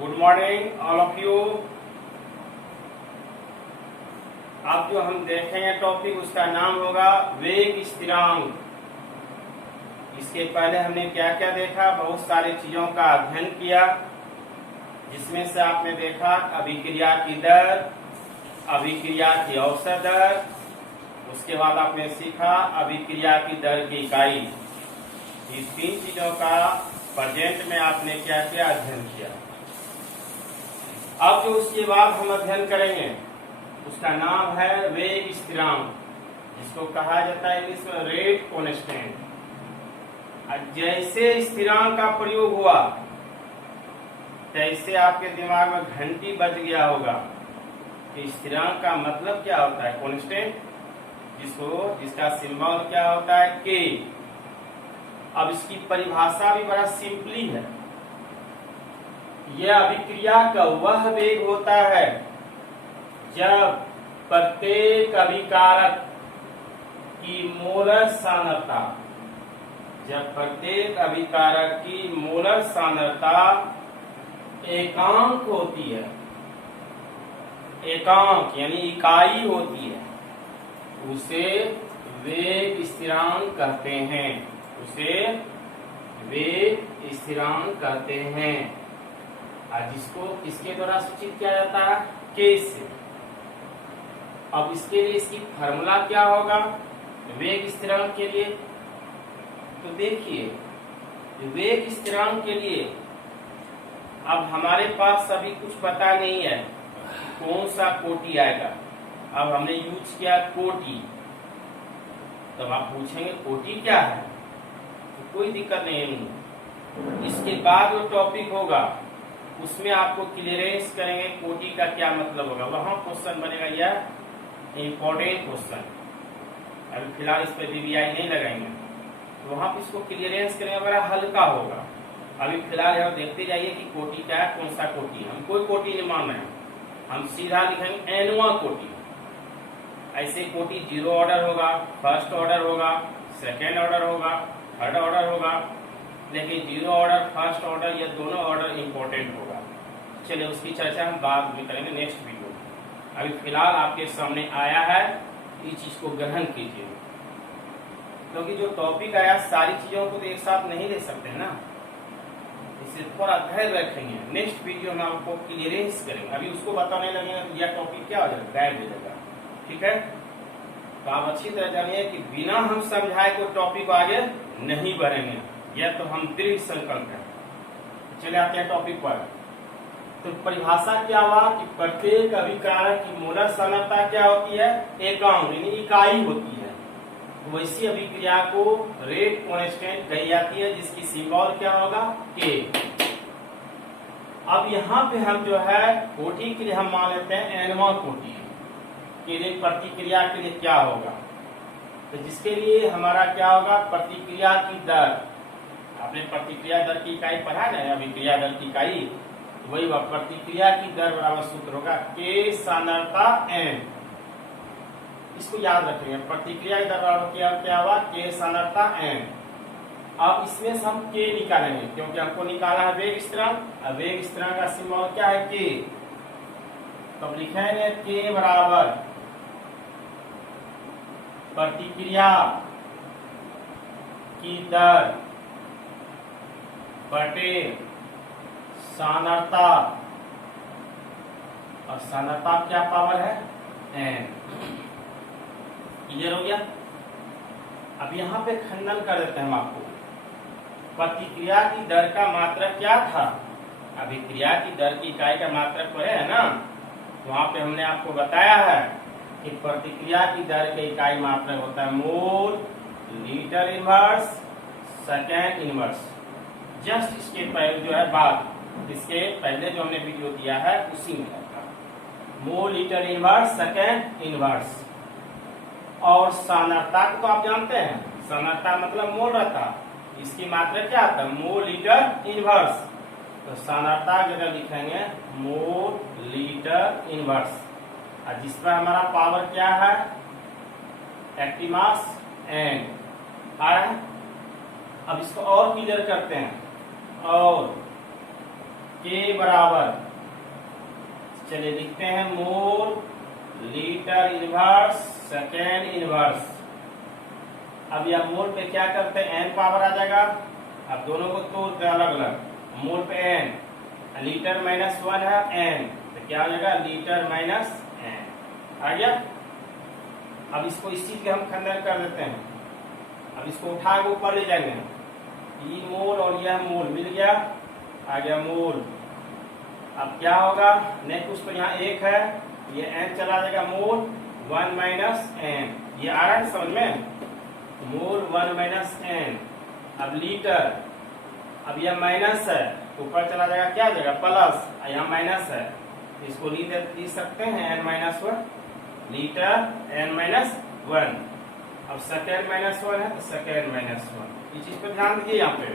Good morning all of you. अब जो हम देखेंगे टॉपिक उसका नाम होगा वेग स्थिरांक। इसके पहले हमने क्या क्या देखा, बहुत सारी चीजों का अध्ययन किया, जिसमें से आपने देखा अभिक्रिया की दर, अभिक्रिया की औसत दर, उसके बाद आपने सीखा अभिक्रिया की दर की इकाई। इस तीन चीजों का प्रेजेंट में आपने क्या किया, अध्ययन किया। अब जो उसके बाद हम अध्ययन करेंगे उसका नाम है वेग स्थिरांक, जिसको कहा जाता है इंग्लिश में रेट कांस्टेंट। जैसे स्थिरांक का प्रयोग हुआ तैसे आपके दिमाग में घंटी बज गया होगा कि स्थिरांक का मतलब क्या होता है, कांस्टेंट, जिसका सिंबल क्या होता है, के। अब इसकी परिभाषा भी बड़ा सिंपली है। यह अभिक्रिया का वह वेग होता है जब प्रत्येक अभिकारक की मोलर सांद्रता, जब प्रत्येक अभिकारक की मोलर सांद्रता एकांक होती है, एकांक यानी इकाई होती है, उसे वेग स्थिरांक कहते हैं, उसे वेग स्थिरांक कहते हैं। और जिसको किसके द्वारा सूचित किया जाता है, के से। अब इसके लिए इसकी फार्मूला क्या होगा वेग स्थिरांक के लिए, तो देखिए वेग स्थिरांक के लिए अब हमारे पास अभी कुछ पता नहीं है कौन सा कोटि आएगा। अब हमने यूज किया कोटि, तब आप पूछेंगे कोटि क्या है, तो कोई दिक्कत नहीं है। इसके बाद जो टॉपिक होगा उसमें आपको क्लियरेंस करेंगे कोटि का क्या मतलब होगा, वहां क्वेश्चन बनेगा, यह इंपॉर्टेंट क्वेश्चन। अभी फिलहाल इस पर वीवीआई नहीं लगाएंगे, तो वहां पर इसको क्लियरेंस करेंगे, बड़ा हल्का होगा। अभी फिलहाल यह देखते जाइए कि कोटि क्या है, कौन सा कोटि। हम कोई कोटि नहीं मान रहे हैं, हम सीधा लिखेंगे एनवा कोटि। ऐसे कोटि 0 ऑर्डर होगा, फर्स्ट ऑर्डर होगा, सेकेंड ऑर्डर होगा, थर्ड ऑर्डर होगा, लेकिन 0 ऑर्डर, फर्स्ट ऑर्डर, ये दोनों ऑर्डर इंपॉर्टेंट होगा। चलिए उसकी चर्चा हम बाद में करेंगे नेक्स्ट वीडियो। अभी फिलहाल आपके सामने आया है, इस चीज को ग्रहण कीजिए, क्योंकि जो टॉपिक आया सारी चीजों को तो एक साथ नहीं ले सकते ना, इसे थोड़ा धैर्य रखेंगे। नेक्स्ट वीडियो में आपको क्लियरेंस करेंगे, अभी उसको बताने लगेगा तो यह टॉपिक क्या हो जाएगा, गायब हो जाएगा। ठीक है, तो आप अच्छी तरह जानिए कि बिना हम समझाए कोई टॉपिक आगे नहीं बढ़ेंगे, यह तो हम दृढ़ संकल्प है। चले आते हैं टॉपिक पर। तो परिभाषा क्या हुआ कि प्रत्येक अभिकारक की मोलर सांद्रता क्या होती है, एकांक यानी इकाई होती है। तो वैसी अभिक्रिया को रेट कांस्टेंट कही जाती है, जिसकी सिंबल क्या होगा, के। अब यहाँ पे हम जो है कोटि के लिए हम मान लेते हैं एनवा कोटि के लिए प्रतिक्रिया के लिए क्या होगा, तो जिसके लिए हमारा क्या होगा, प्रतिक्रिया की दर। आपने प्रतिक्रिया दर की इकाई पढ़ा है, अभिक्रिया दर की इकाई, वही प्रतिक्रिया की दर बराबर सूत्र होगा के सांद्रता एन। इसको याद रखेंगे, प्रतिक्रिया की दर बराबर क्या हुआ, के सांद्रता एन। अब इसमें से हम के निकालेंगे, क्योंकि हमको निकाला है वेग स्थिरांक। अब वेग स्थिरांक का सिंबल क्या है, के। तो लिखेंगे के बराबर प्रतिक्रिया की दर बटे सांद्रता, और सांद्रता क्या पावर है, एन। क्लियर हो गया। अब यहाँ पे खंडन कर देते हैं हम आपको। प्रतिक्रिया की दर का मात्रक क्या था, अभिक्रिया की दर की इकाई का मात्रक पढ़े है ना, वहां पे हमने आपको बताया है कि प्रतिक्रिया की दर की इकाई मात्रक होता है मोल litre inverse second inverse. Just इसके पहले जो है बात, इसके पहले जो हमने वीडियो दिया है उसी में था, मोल लीटर इनवर्स सेकेंड इनवर्स। और सांद्रता को तो आप जानते हैं, सांद्रता मतलब मोल रहता, इसकी मात्रा क्या आता है, मोल लीटर इनवर्स। तो सांद्रता जगह लिखेंगे मोल लीटर इनवर्स, और जिस पर हमारा पावर क्या है, एक्टिव मास एन आ रहा है। अब इसको और क्लियर करते हैं, और के बराबर, चलिए लिखते हैं मोल लीटर इनवर्स सेकेंड इनवर्स। अब यह मोल पे क्या करते हैं, एन पावर आ जाएगा। अब दोनों को तोड़ते हैं अलग अलग, मोल पे एन, लीटर माइनस वन है एन, तो क्या हो जाएगा लीटर माइनस एन आ गया। अब इसको इस चीज के हम खंडन कर देते हैं। अब इसको उठा के ऊपर ले जाएंगे, ये मोल और यह मोल मिल गया, आ गया मोल। अब क्या होगा नेक्स्ट, उसको यहाँ एक है, ये एन चला जाएगा, मोल वन माइनस एन, ये आ रहा है समझ में, मोल वन माइनस एन। अब लीटर, अब यह माइनस है, ऊपर चला जाएगा क्या जाएगा प्लस, यहाँ माइनस है, इसको लिख सकते हैं n minus one, litre n minus one. अब सेकेंड माइनस वन है तो सेकेंड माइनस वन। इस चीज पर ध्यान दीजिए। यहाँ पे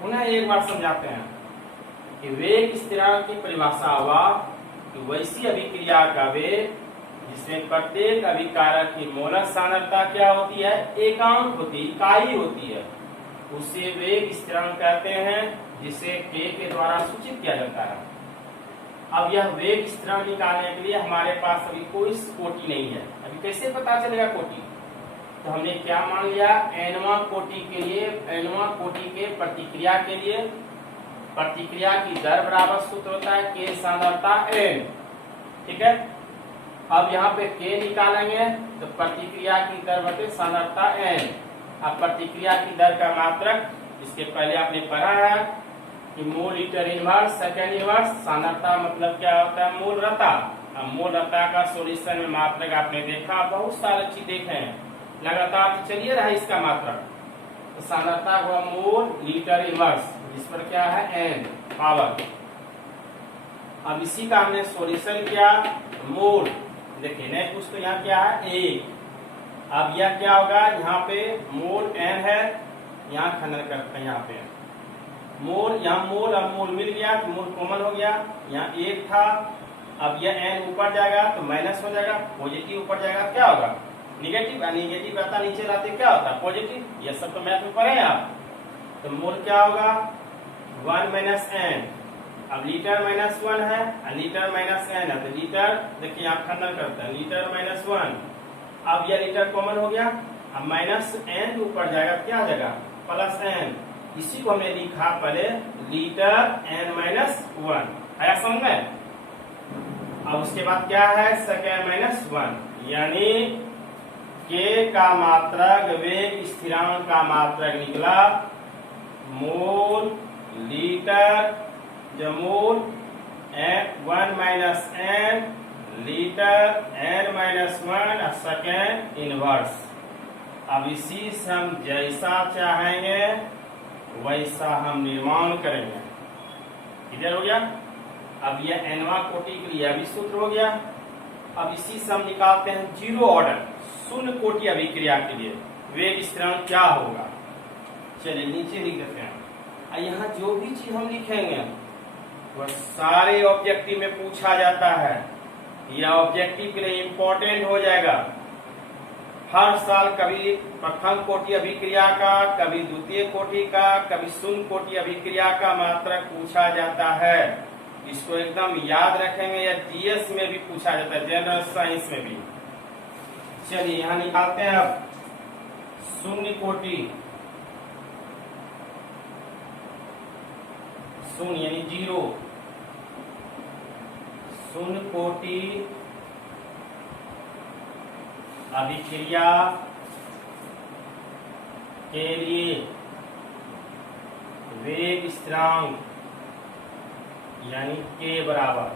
पुनः एक बार समझाते हैं कि वेग स्थिरांक की परिभाषा हुआ कि वैसी अभिक्रिया का वेग जिसमें प्रत्येक अभिकारक की मोलर सांद्रता क्या होती है, एकांक होती है, इकाई होती है, उसे वेग स्थिरांक कहते हैं, जिसे के द्वारा सूचित किया जाता है। अब यह वेग स्थिरांक निकालने के लिए हमारे पास अभी कोई कोटि नहीं है। अभी कैसे पता चलेगा कोटि, तो हमने क्या मान लिया, एनवा कोटि के लिए, एनवा कोटि के प्रतिक्रिया के लिए प्रतिक्रिया की दर बराबर सूत्र होता है के सांद्रता एन, ठीक है। अब यहाँ पे के निकालेंगे तो प्रतिक्रिया की दर बटे सांद्रता एन। अब प्रतिक्रिया की दर का मात्रक, इसके पहले आपने पढ़ा है कि मोल लीटर इनवर्स सेकेंड इनवर्स, सांद्रता मतलब क्या होता है मोलरता। अब मोलरता का सॉल्यूशन में मात्रक आपने देखा, बहुत सारे चीज देखे हैं, लगातार तो चलिए रहा इसका मात्रक। तो सांद्रता हुआ मोल लीटर इनवर्स, जिस पर क्या है एन पावर। अब इसी का हमने सॉल्यूशन किया, मोल देखिए नेक्स्ट उसको यहाँ क्या है एक। अब यह क्या होगा, यहाँ पे मोल एन है, यहाँ खंडन करते हैं, यहाँ पे मोल, यहाँ मोल और मोल मिल गया तो मोल कॉमन हो गया, यहाँ एक था। अब यह एन ऊपर जाएगा तो माइनस हो जाएगा, पॉजिटिव ऊपर जाएगा क्या होगा निगेटिव, निगेटिव रहता नीचे रहते क्या होता है पॉजिटिव, यह सब तो मैथ में पढ़े हैं आप। तो मोल क्या होगा वन माइनस एन। अब लीटर माइनस वन है, लीटर माइनस एन है, तो लीटर देखिए आप खंडन करते हैं, लीटर माइनस वन। अब यह लीटर कॉमन हो गया, अब माइनस एन ऊपर जाएगा क्या आ जाएगा प्लस एन, इसी को हमने लिखा पहले लीटर एन माइनस वन, आया समझ में। अब उसके बाद क्या है सेकेंड माइनस वन, यानी के का मात्रक वेग स्थिरांक का मात्रक निकला मोल लीटर, जो mole one minus n litre n minus one second inverse. अब इसी से हम जैसा चाहेंगे वैसा हम निर्माण करेंगे, क्लियर हो गया। अब यह एनवा कोटि के लिए अभी सूत्र हो गया। अब इसी से हम निकालते हैं जीरो ऑर्डर शून्य कोटि अभिक्रिया के लिए वेग स्थिरांक क्या होगा। चलिए नीचे लिख देते हैं, यहाँ जो भी चीज हम लिखेंगे वह सारे ऑब्जेक्टिव में पूछा जाता है, यह ऑब्जेक्टिव के लिए इम्पोर्टेंट हो जाएगा। हर साल कभी प्रथम कोटि अभिक्रिया का, कभी द्वितीय कोटि का, कभी शून्य कोटि अभिक्रिया का मात्रक पूछा जाता है। इसको एकदम याद रखेंगे, या जीएस में भी पूछा जाता है, जनरल साइंस में भी। चलिए यहाँ निकालते हैं अब शून्य कोटि, शून्य यानी जीरो, शून्य कोटि अभिक्रिया के लिए वेग स्थिरांक यानी के बराबर।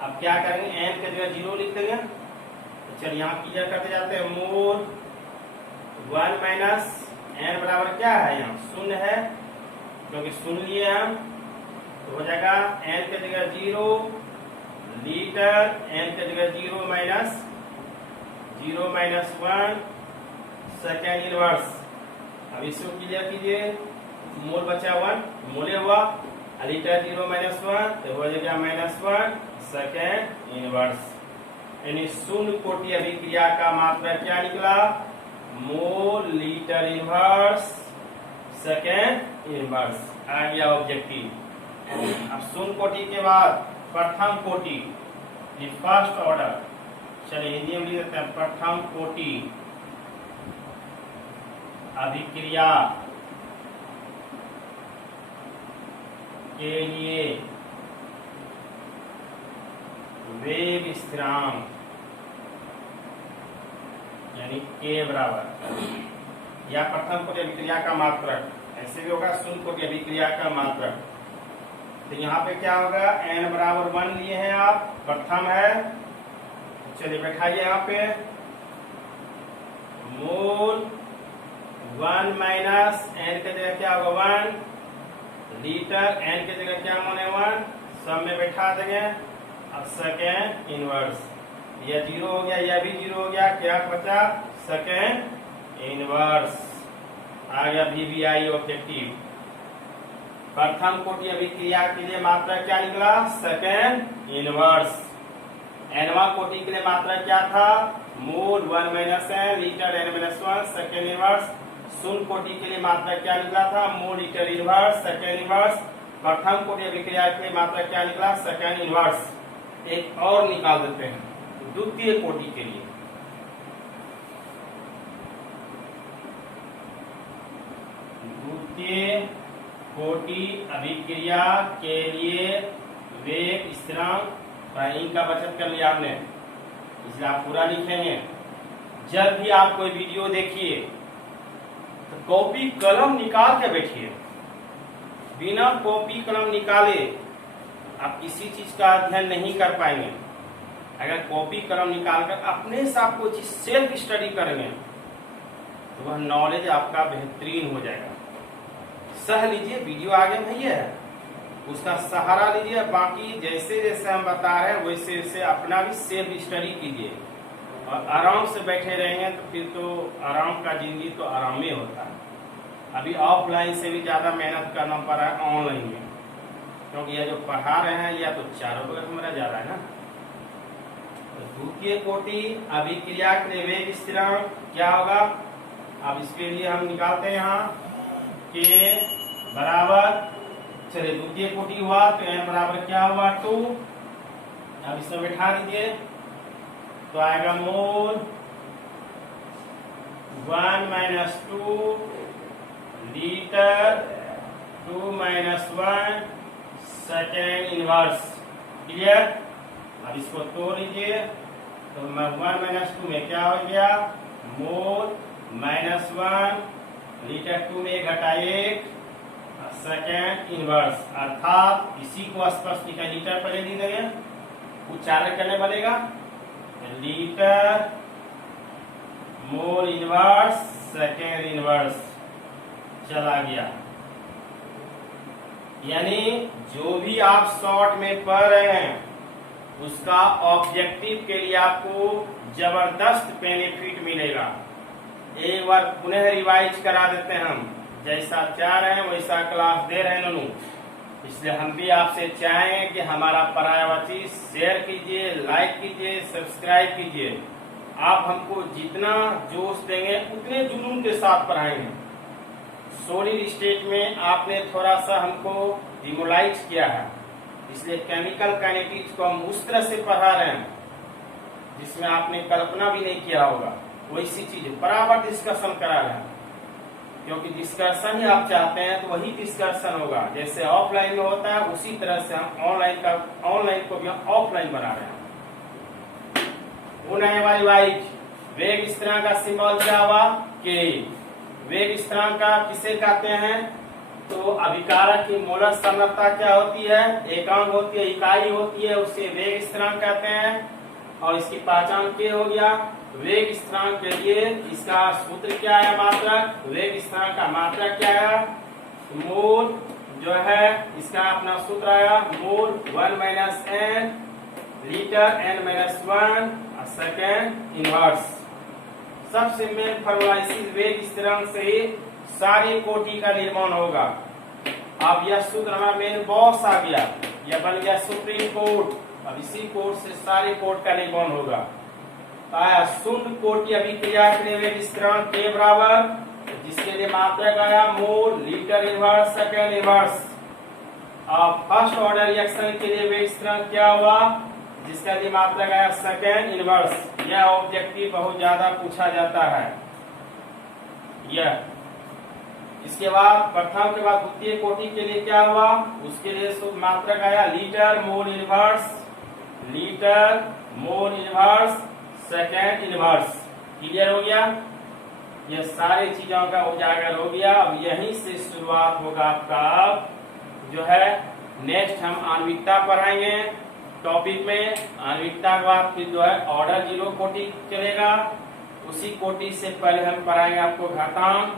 अब क्या करेंगे एन के जगह जीरो लिख देंगे, तो चलिए यहाँ क्लियर करते जाते हैं, मोल वन माइनस एन बराबर क्या है, यहाँ शून्य है क्योंकि शून्य लिए हम, तो हो जाएगा एन के जगह जीरो लीटर एन के जगह zero minus one second inverse. अब इसको क्लियर कीजिए, मोल बचा वन, मोले हुआ, लीटर जीरो माइनस वन तो हो जाएगा माइनस वन सेकेंड इनवर्स। यानी शून्य कोटि अभिक्रिया का मात्रक क्या निकला, mole litre inverse second inverse आ गया ऑब्जेक्टिव। अब शून्य कोटि के बाद प्रथम कोटि, फर्स्ट ऑर्डर, चलिए हिंदी में लिख देते हैं, प्रथम कोटि अभिक्रिया के लिए वेग स्थिरांक यानी के बराबर, या प्रथम कोटि अभिक्रिया का मात्रक, ऐसे भी होगा शून्य कोटि अभिक्रिया का मात्रक। तो यहाँ पे क्या होगा, n बराबर 1 लिए हैं आप, प्रथम है, चलिए बैठाइए यहाँ पे, मोल 1 माइनस n के जगह क्या होगा 1 लीटर, n के जगह क्या माने 1, सब में बैठा देंगे। अब सेकेंड इनवर्स, यह 0 हो गया, यह भी 0 हो गया, क्या बचा सेकेंड इनवर्स, आ गया VBI ऑब्जेक्टिव। प्रथम कोटि अभिक्रिया के लिए मात्रा क्या निकला, सेकेंड इनवर्स। nवां कोटि के लिए मात्रा क्या था, मोल 1 minus n litre n-1 second inverse. शून्य कोटि के लिए मात्रा क्या निकला था, मोल लीटर इनवर्स सेकेंड इनवर्स। प्रथम कोटि अभिक्रिया के लिए मात्रा क्या निकला, सेकेंड इनवर्स। एक और निकाल देते हैं द्वितीय कोटि के लिए। द्वितीय कोटि अभिक्रिया के लिए वेग स्थिरांक, इनका बचत कर लिया आपने, इसलिए आप पूरा लिखेंगे। जब भी आप कोई वीडियो देखिए तो कॉपी कलम निकाल के बैठिए, बिना कॉपी कलम निकाले आप किसी चीज का अध्ययन नहीं कर पाएंगे। अगर कॉपी कलम निकालकर अपने से आप कोई चीज सेल्फ स्टडी करेंगे तो वह नॉलेज आपका बेहतरीन हो जाएगा। सह लीजिए, वीडियो आगे भैया है, उसका सहारा लीजिए, बाकी जैसे जैसे हम बता रहे हैं वैसे वैसे अपना भी सेल्फ स्टडी कीजिए। और आराम से बैठे रहेंगे तो फिर तो आराम का जिंदगी तो आराम ही होता है। अभी ऑफलाइन से भी ज्यादा मेहनत करना पड़ रहा है ऑनलाइन में, क्योंकि यह जो पढ़ा रहे हैं या तो चारों बगल मेरा जा रहा है ना। तो द्वितीय कोटि अभिक्रिया के लिए वेग स्थिरांक क्या होगा, अब इसके लिए हम निकालते हैं यहाँ के बराबर, चलिए द्वितीय कोटि हुआ तो n बराबर क्या हुआ 2, अब इसमें बैठा दीजिए तो आएगा मोल 1 minus 2 litre 2 minus 1 second inverse. Clear, अब इसको तोड़ लीजिए तो 1 माइनस 2 में क्या हो गया, मोल -1 लीटर 2 में घटा 1 सेकेंड इनवर्स, अर्थात इसी को स्पष्ट लिखा, लीटर पहले दी देंगे, उच्चारण करने बनेगा litre mole inverse second inverse, चला गया। यानी जो भी आप शॉर्ट में पढ़ रहे हैं उसका ऑब्जेक्टिव के लिए आपको जबरदस्त बेनिफिट मिलेगा। एक बार पुनः रिवाइज करा देते हैं, हम जैसा चाह रहे हैं वैसा क्लास दे रहे हैं ननू, इसलिए हम भी आपसे चाहेंगे कि हमारा पढ़ाया हुआ चीज शेयर कीजिए, लाइक कीजिए, सब्सक्राइब कीजिए। आप हमको जितना जोश देंगे उतने जुनून के साथ पढ़ाएंगे। सॉलिड स्टेट में आपने थोड़ा सा हमको डिमोलाइज किया है, इसलिए केमिकल काइनेटिक्स को हम उस तरह से पढ़ा रहे हैं जिसमें आपने कल्पना भी नहीं किया होगा। वैसी चीज बराबर डिस्कशन करा रहे हैं, क्योंकि डिस्कशन ही आप चाहते हैं तो वही डिस्कशन होगा। जैसे ऑफलाइन में होता है उसी तरह से हम ऑनलाइन को भी हम ऑफलाइन बना रहे हैं। वेग स्थिरांक का सिंबल क्या हुआ, के। वेग स्थिरांक का किसे कहते हैं, तो अभिकारक की मोलर सांद्रता क्या होती है, एकांक होती है, इकाई होती है, उसे वेग स्थिरांक कहते हैं। और इसकी पहचान क्या हो गया, वेग स्थिरांक के लिए इसका सूत्र क्या है, मात्रक। वेग स्थिरांक का मात्रक क्या है, मोल जो है इसका अपना सूत्र आया, मोल 1 minus n litre n-1 second inverse. सबसे मेन फॉर्मूला इसी वेग स्थिरांक से ही सारी कोटि का निर्माण होगा। अब यह सूत्र हमारा मेन बॉस आ गया, यह बन गया सुप्रीम कोर्ट। अब इसी कोर्ट से सारे कोर्ट का निर्माण होगा। आया शून्य कोटि अभिक्रिया के लिए वेग स्थिरांक के बराबर, जिसके लिए मात्रक आया मोल litre inverse second inverse. First order reaction के लिए वेग स्थिरांक क्या हुआ, जिसका दिमाग लगाया सेकेंड इनवर्स। यह ऑब्जेक्टिव बहुत ज्यादा पूछा जाता है। यह इसके बाद प्रथम के बाद द्वितीय कोटि के लिए क्या हुआ, उसके लिए शुद्ध मात्रक आया litre mole inverse, litre mole inverse, second inverse. Clear हो गया, ये सारी चीजों का उजागर हो गया। अब यहीं से शुरुआत होगा आपका जो है नेक्स्ट हम आणविकता पढ़ाएंगे टॉपिक में। आणविकता के बाद फिर जो है ऑर्डर 0 कोटि चलेगा। उसी कोटि से पहले हम पढ़ाएंगे आपको घातांक,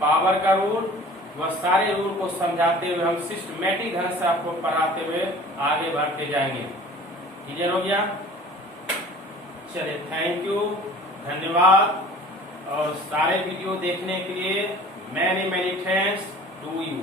पावर का रूल। वह सारे रूल को समझाते हुए हम सिस्टमेटिक ढंग से आपको पढ़ाते हुए आगे बढ़ते जाएंगे। क्लियर हो गया, चलिए थैंक यू, धन्यवाद। और सारे वीडियो देखने के लिए मैनी थैंक्स टू यू।